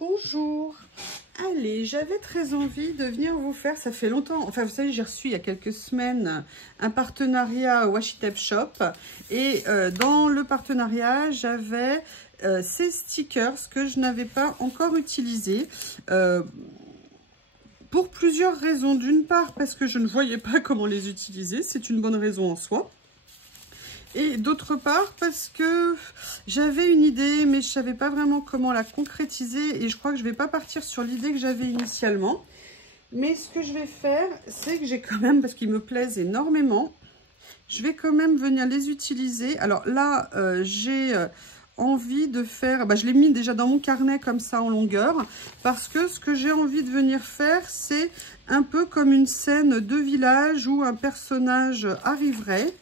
Bonjour. Allez, j'avais très envie de venir vous faire, ça fait longtemps, enfin vous savez, j'ai reçu il y a quelques semaines un partenariat Washi Tape Shop et dans le partenariat, j'avais ces stickers que je n'avais pas encore utilisés pour plusieurs raisons. D'une part, parce que je ne voyais pas comment les utiliser, c'est une bonne raison en soi. Et d'autre part, parce que j'avais une idée, mais je ne savais pas vraiment comment la concrétiser. Et je crois que je ne vais pas partir sur l'idée que j'avais initialement. Mais ce que je vais faire, c'est que j'ai quand même, parce qu'ils me plaisent énormément, je vais quand même venir les utiliser. Alors là, j'ai envie de faire... je l'ai mis déjà dans mon carnet comme ça en longueur. Parce que ce que j'ai envie de venir faire, c'est un peu comme une scène de village où un personnage arriverait.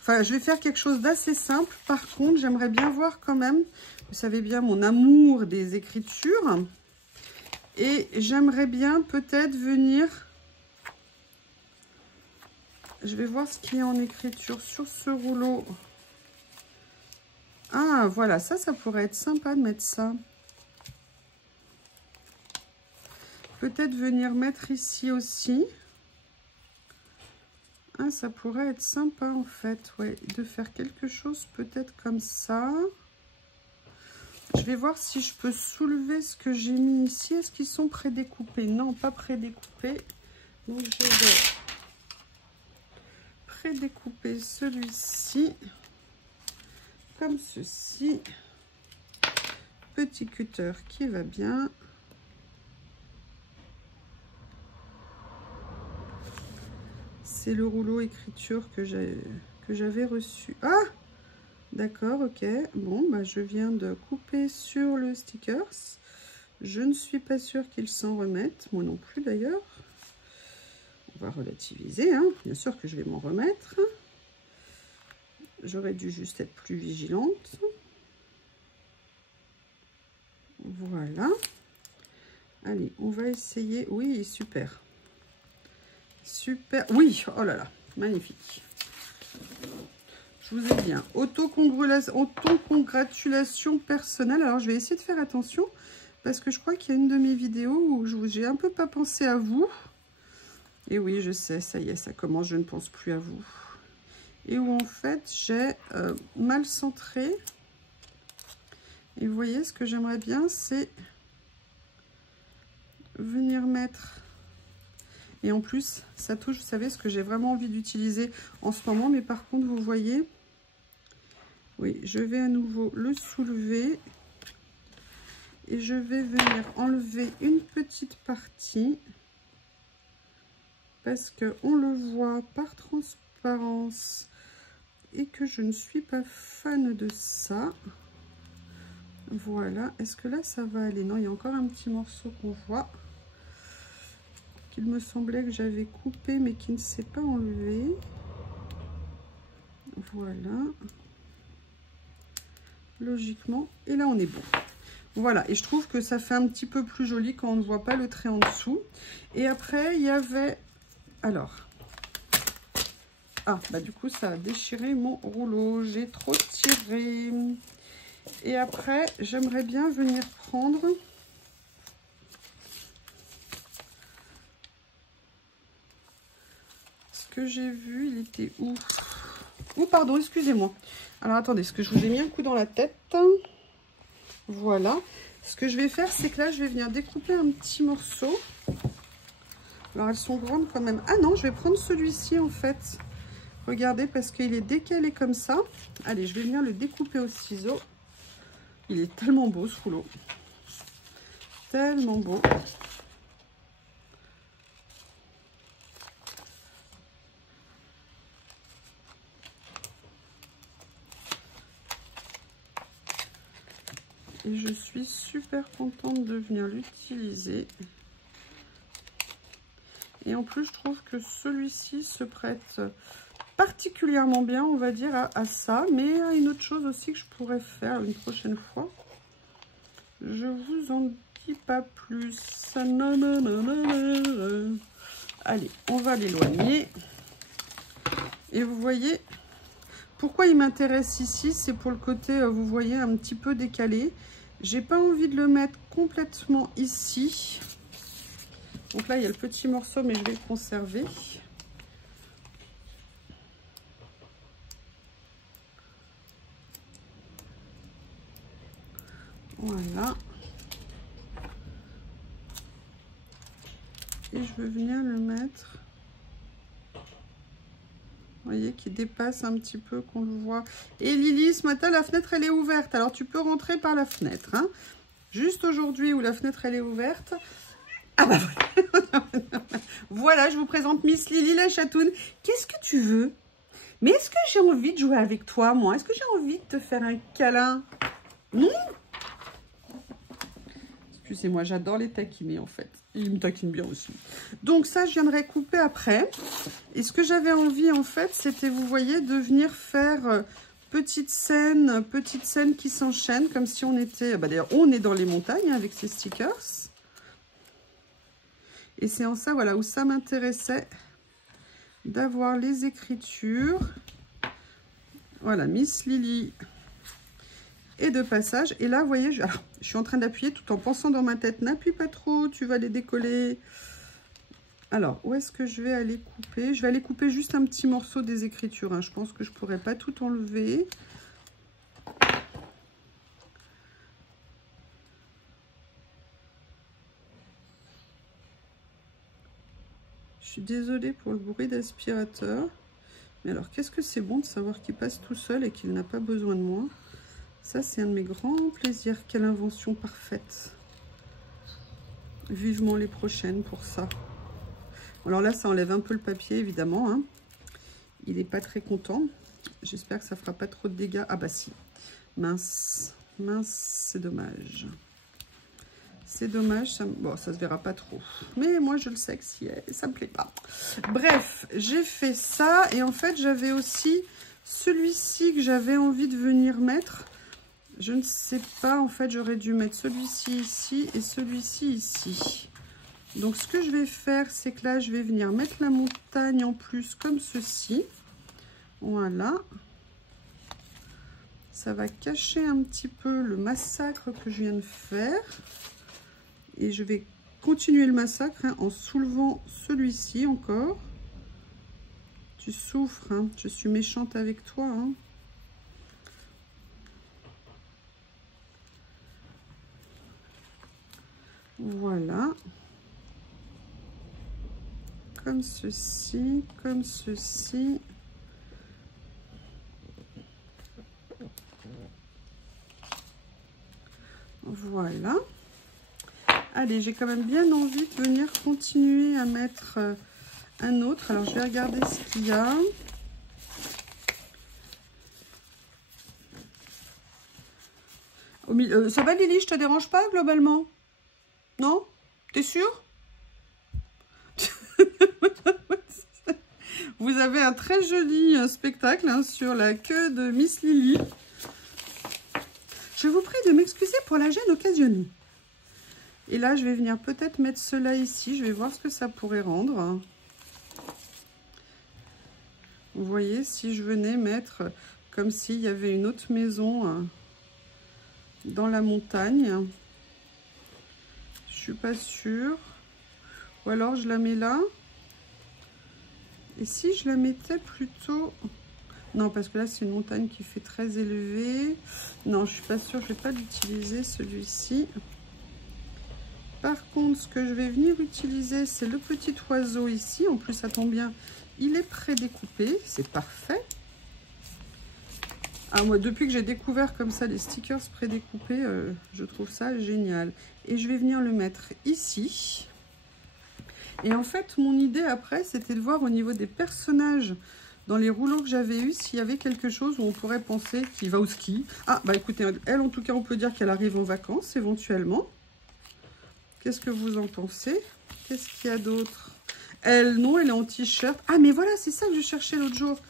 Enfin, je vais faire quelque chose d'assez simple. Par contre, j'aimerais bien voir quand même, vous savez bien, mon amour des écritures. Et j'aimerais bien peut-être venir... Je vais voir ce qu'il y a en écriture sur ce rouleau. Ah, voilà, ça pourrait être sympa de mettre ça. Peut-être venir mettre ici aussi. Ah, ça pourrait être sympa en fait, ouais, de faire quelque chose peut-être comme ça. Je vais voir si je peux soulever ce que j'ai mis ici. Est-ce qu'ils sont prédécoupés? Non, pas prédécoupés. Donc je vais prédécouper celui-ci comme ceci. Petit cutter qui va bien. C'est le rouleau écriture que j'avais reçu. Ah, d'accord, ok. Bon, je viens de couper sur le stickers. Je ne suis pas sûre qu'ils s'en remettent. Moi non plus, d'ailleurs. On va relativiser, hein. Bien sûr que je vais m'en remettre. J'aurais dû juste être plus vigilante. Voilà. Allez, on va essayer. Oui, super. Super, oui, oh là là, magnifique. Je vous ai bien. Autocongratulation personnelle. Alors, je vais essayer de faire attention parce que je crois qu'il y a une de mes vidéos où j'ai un peu pas pensé à vous. Et oui, je sais, ça y est, ça commence, je ne pense plus à vous. Et où en fait, j'ai mal centré. Et vous voyez, ce que j'aimerais bien, c'est venir mettre... Et en plus, ça touche, vous savez, ce que j'ai vraiment envie d'utiliser en ce moment. Mais par contre, vous voyez, oui, je vais à nouveau le soulever. Et je vais venir enlever une petite partie. Parce qu'on le voit par transparence. Et que je ne suis pas fan de ça. Voilà. Est-ce que là, ça va aller? Non, il y a encore un petit morceau qu'on voit. Il me semblait que j'avais coupé mais qui ne s'est pas enlevé. Voilà, logiquement, et là on est bon. Voilà, et je trouve que ça fait un petit peu plus joli quand on ne voit pas le trait en dessous. Et après il y avait, alors, ah du coup ça a déchiré mon rouleau, j'ai trop tiré. Et après j'aimerais bien venir prendre que j'ai vu, il était où? Oh pardon, excusez-moi. Alors attendez, parce que je vous ai mis un coup dans la tête. Voilà. Ce que je vais faire, c'est que là, je vais venir découper un petit morceau. Alors elles sont grandes quand même. Ah non, je vais prendre celui-ci en fait. Regardez, parce qu'il est décalé comme ça. Allez, je vais venir le découper au ciseau. Il est tellement beau ce rouleau. Tellement beau. Et je suis super contente de venir l'utiliser. Et en plus, je trouve que celui-ci se prête particulièrement bien, on va dire, à ça. Mais à une autre chose aussi que je pourrais faire une prochaine fois. Je vous en dis pas plus. Allez, on va l'éloigner. Et vous voyez, pourquoi il m'intéresse ici, c'est pour le côté, vous voyez, un petit peu décalé. J'ai pas envie de le mettre complètement ici. Donc là, il y a le petit morceau, mais je vais le conserver. Voilà. Et je veux venir le mettre. Vous voyez, qui dépasse un petit peu, qu'on le voit. Et Lily, ce matin, la fenêtre, elle est ouverte. Alors, tu peux rentrer par la fenêtre. Hein. Juste aujourd'hui où la fenêtre, elle est ouverte. Ah bah voilà. Voilà, je vous présente Miss Lily la chatoune. Qu'est-ce que tu veux? Mais est-ce que j'ai envie de jouer avec toi, moi? Est-ce que j'ai envie de te faire un câlin? Non? Excusez-moi, j'adore les taquiner en fait. Ils me taquinent bien aussi. Donc ça, je viendrai couper après. Et ce que j'avais envie en fait, c'était, vous voyez, de venir faire petite scène qui s'enchaîne, comme si on était... Bah, d'ailleurs, on est dans les montagnes avec ces stickers. Et c'est en ça, voilà, où ça m'intéressait d'avoir les écritures. Voilà, Miss Lily et de passage. Et là, vous voyez, je suis en train d'appuyer tout en pensant dans ma tête, n'appuie pas trop, tu vas les décoller. Alors, où est-ce que je vais aller couper? Je vais aller couper juste un petit morceau des écritures. Hein. Je pense que je ne pourrais pas tout enlever. Je suis désolée pour le bruit d'aspirateur. Mais alors, qu'est-ce que c'est bon de savoir qu'il passe tout seul et qu'il n'a pas besoin de moi. Ça, c'est un de mes grands plaisirs. Quelle invention parfaite. Vivement les prochaines pour ça. Alors là, ça enlève un peu le papier, évidemment. Hein. Il n'est pas très content. J'espère que ça ne fera pas trop de dégâts. Ah bah si. Mince. Mince, c'est dommage. C'est dommage. Ça, bon, ça se verra pas trop. Mais moi, je le sais que si ça me plaît pas. Bref, j'ai fait ça. Et en fait, j'avais aussi celui-ci que j'avais envie de venir mettre. Je ne sais pas. En fait, j'aurais dû mettre celui-ci ici et celui-ci ici. Donc, ce que je vais faire, c'est que là, je vais venir mettre la montagne en plus comme ceci. Voilà. Ça va cacher un petit peu le massacre que je viens de faire. Et je vais continuer le massacre hein, en soulevant celui-ci encore. Tu souffres, hein. Je suis méchante avec toi. Hein. Voilà. Comme ceci, comme ceci. Voilà. Allez, j'ai quand même bien envie de venir continuer à mettre un autre. Alors, je vais regarder ce qu'il y a. Ça va, Lily? Je te dérange pas, globalement? Non? T'es sûre? Vous avez un très joli spectacle hein, sur la queue de Miss Lily. Je vous prie de m'excuser pour la gêne occasionnée. Et là, je vais venir peut-être mettre cela ici. Je vais voir ce que ça pourrait rendre. Vous voyez, si je venais mettre comme s'il y avait une autre maison dans la montagne. Je suis pas sûre. Ou alors, je la mets là. Et si je la mettais plutôt... Non, parce que là, c'est une montagne qui fait très élevée. Non, je suis pas sûre. Je vais pas l'utiliser, celui-ci. Par contre, ce que je vais venir utiliser, c'est le petit oiseau ici. En plus, ça tombe bien, il est pré-découpé. C'est parfait. Ah, moi, depuis que j'ai découvert comme ça les stickers pré-découpés, je trouve ça génial. Et je vais venir le mettre ici. Et en fait, mon idée après, c'était de voir au niveau des personnages dans les rouleaux que j'avais eu, s'il y avait quelque chose où on pourrait penser qu'il va au ski. Ah, bah écoutez, elle, en tout cas, on peut dire qu'elle arrive en vacances, éventuellement. Qu'est-ce que vous en pensez? Qu'est-ce qu'il y a d'autre? Elle, non, elle est en t-shirt. Ah, mais voilà, c'est ça que je cherchais l'autre jour.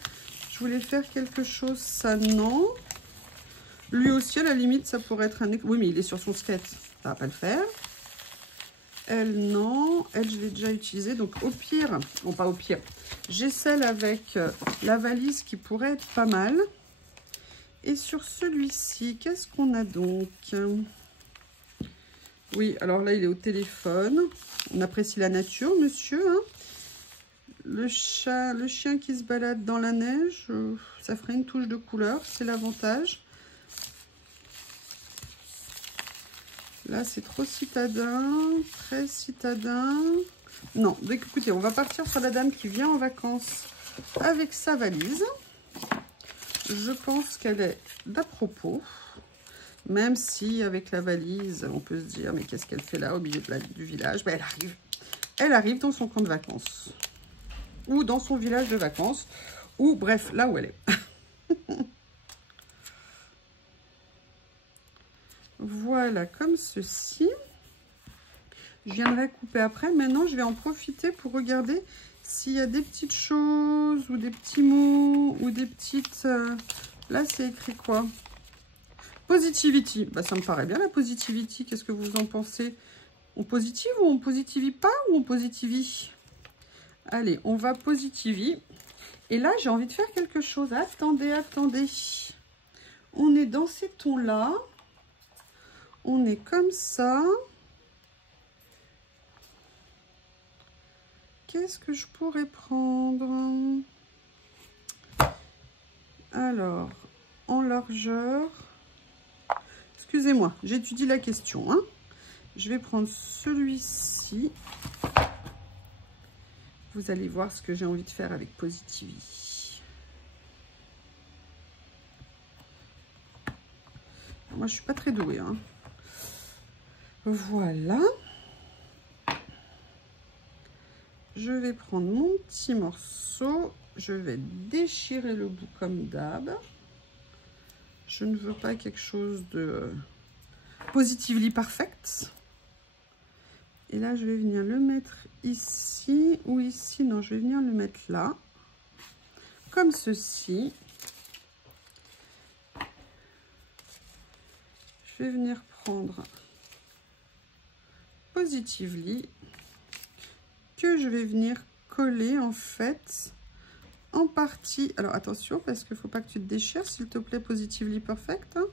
Je voulais faire quelque chose, ça, non. Lui aussi, à la limite, ça pourrait être un... Oui, mais il est sur son skate. Ça va pas le faire. Elle, non. Elle, je l'ai déjà utilisée. Donc, au pire... Bon, pas au pire. J'ai celle avec la valise qui pourrait être pas mal. Et sur celui-ci, qu'est-ce qu'on a donc? Oui, alors là, il est au téléphone. On apprécie la nature, monsieur. Hein. Le chien qui se balade dans la neige, ça ferait une touche de couleur, c'est l'avantage. Là, c'est trop citadin, très citadin. Non, donc écoutez, on va partir sur la dame qui vient en vacances avec sa valise. Je pense qu'elle est d'à propos. Même si, avec la valise, on peut se dire, mais qu'est-ce qu'elle fait là, au milieu du village? Ben, elle arrive dans son camp de vacances. Ou dans son village de vacances. Ou, bref, là où elle est. Voilà, comme ceci. Je viendrai couper après. Maintenant, je vais en profiter pour regarder s'il y a des petites choses, ou des petits mots, ou des petites... Là, c'est écrit quoi? Positivity. Bah, ça me paraît bien, la positivity. Qu'est-ce que vous en pensez? On positive ou on positivie pas ou on positivie? Allez, on va positivie. Et là, j'ai envie de faire quelque chose. Attendez, attendez. On est dans ces tons-là. On est comme ça. Qu'est-ce que je pourrais prendre? Alors, en largeur. Excusez-moi, j'étudie la question. Hein. Je vais prendre celui-ci. Vous allez voir ce que j'ai envie de faire avec Positivity. Moi, je suis pas très douée. Hein. Voilà. Je vais prendre mon petit morceau. Je vais déchirer le bout comme d'hab. Je ne veux pas quelque chose de Positively Perfect. Et là, je vais venir le mettre ici ou ici. Non, je vais venir le mettre là. Comme ceci. Je vais venir prendre Positively. Que je vais venir coller en fait en partie. Alors attention parce qu'il ne faut pas que tu te déchires, s'il te plaît, Positively Perfect. Hein.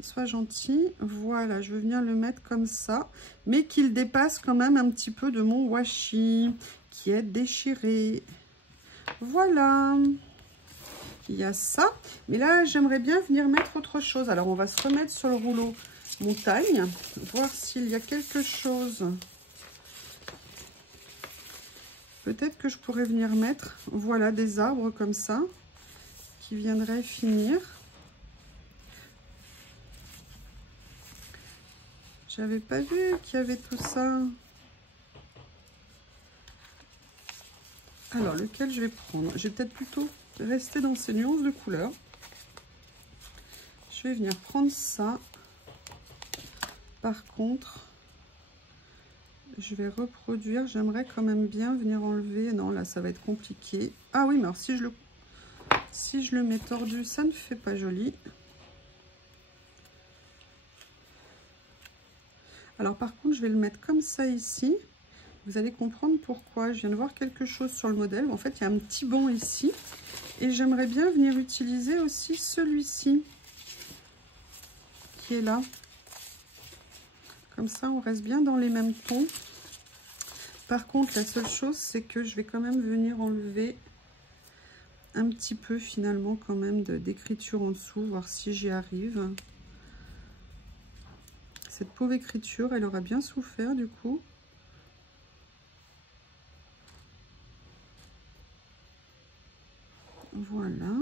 Sois gentil. Voilà, je vais venir le mettre comme ça, mais qu'il dépasse quand même un petit peu de mon washi qui est déchiré. Voilà. Il y a ça. Mais là, j'aimerais bien venir mettre autre chose. Alors, on va se remettre sur le rouleau montagne, voir s'il y a quelque chose. Peut-être que je pourrais venir mettre, voilà, des arbres comme ça, qui viendraient finir. J'avais pas vu qu'il y avait tout ça. Alors, lequel je vais prendre? Je vais peut-être plutôt rester dans ces nuances de couleurs. Je vais venir prendre ça. Par contre, je vais reproduire. J'aimerais quand même bien venir enlever. Non, là, ça va être compliqué. Ah oui, mais alors si je le mets tordu, ça ne fait pas joli. Alors, par contre, je vais le mettre comme ça ici. Vous allez comprendre pourquoi. Je viens de voir quelque chose sur le modèle. En fait, il y a un petit banc ici. Et j'aimerais bien venir utiliser aussi celui-ci. Qui est là. Comme ça, on reste bien dans les mêmes tons. Par contre, la seule chose, c'est que je vais quand même venir enlever un petit peu, finalement, quand même, d'écriture en dessous. Voir si j'y arrive. Cette pauvre écriture, elle aura bien souffert, du coup. Voilà.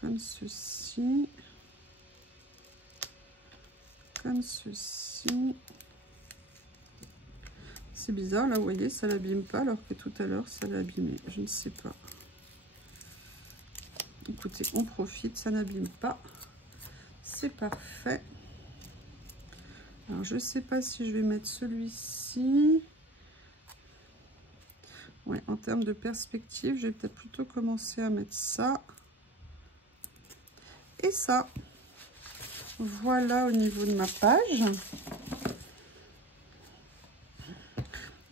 Comme ceci. Comme ceci. C'est bizarre, là, vous voyez, ça l'abîme pas, alors que tout à l'heure, ça l'a abîmé. Je ne sais pas. Écoutez, on profite, ça n'abîme pas. C'est parfait. Alors, je ne sais pas si je vais mettre celui-ci. Ouais, en termes de perspective, je vais peut-être plutôt commencer à mettre ça. Et ça. Voilà au niveau de ma page.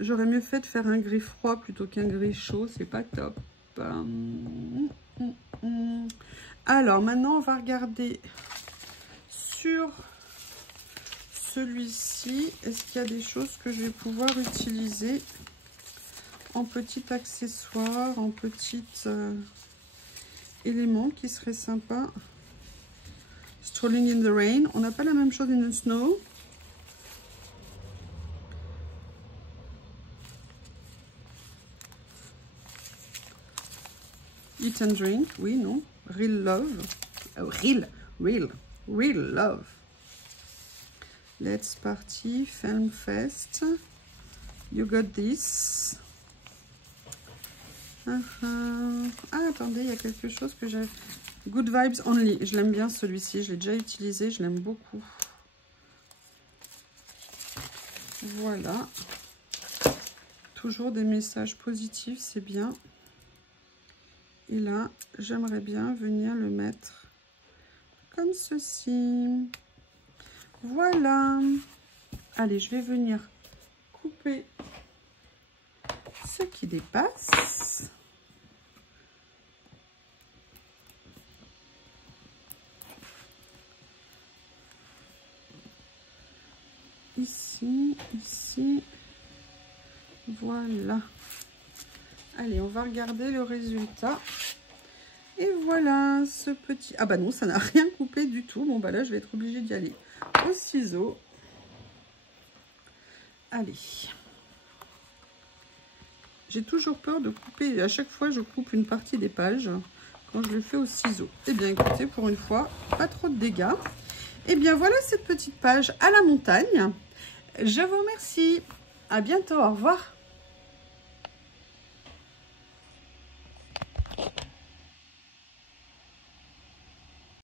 J'aurais mieux fait de faire un gris froid plutôt qu'un gris chaud. C'est pas top. Alors, maintenant, on va regarder sur celui-ci. Est-ce qu'il y a des choses que je vais pouvoir utiliser en petit accessoire, en petit élément qui serait sympa. Strolling in the rain. On n'a pas la même chose in the snow. Eat and drink, oui, non. Real love. Oh, real love. Let's party, film fest. You got this. Ah, attendez, il y a quelque chose que j'ai. Good vibes only. Je l'aime bien celui-ci. Je l'ai déjà utilisé. Je l'aime beaucoup. Voilà. Toujours des messages positifs, c'est bien. Et là, j'aimerais bien venir le mettre comme ceci. Voilà. Allez, je vais venir couper ce qui dépasse. Ici, ici. Voilà. Allez, on va regarder le résultat. Et voilà ce petit... Ah bah non, ça n'a rien coupé du tout. Bon bah là, je vais être obligée d'y aller au ciseau. Allez. J'ai toujours peur de couper. À chaque fois, je coupe une partie des pages quand je le fais au ciseau. Eh bien, écoutez, pour une fois, pas trop de dégâts. Eh bien, voilà cette petite page à la montagne. Je vous remercie. À bientôt. Au revoir.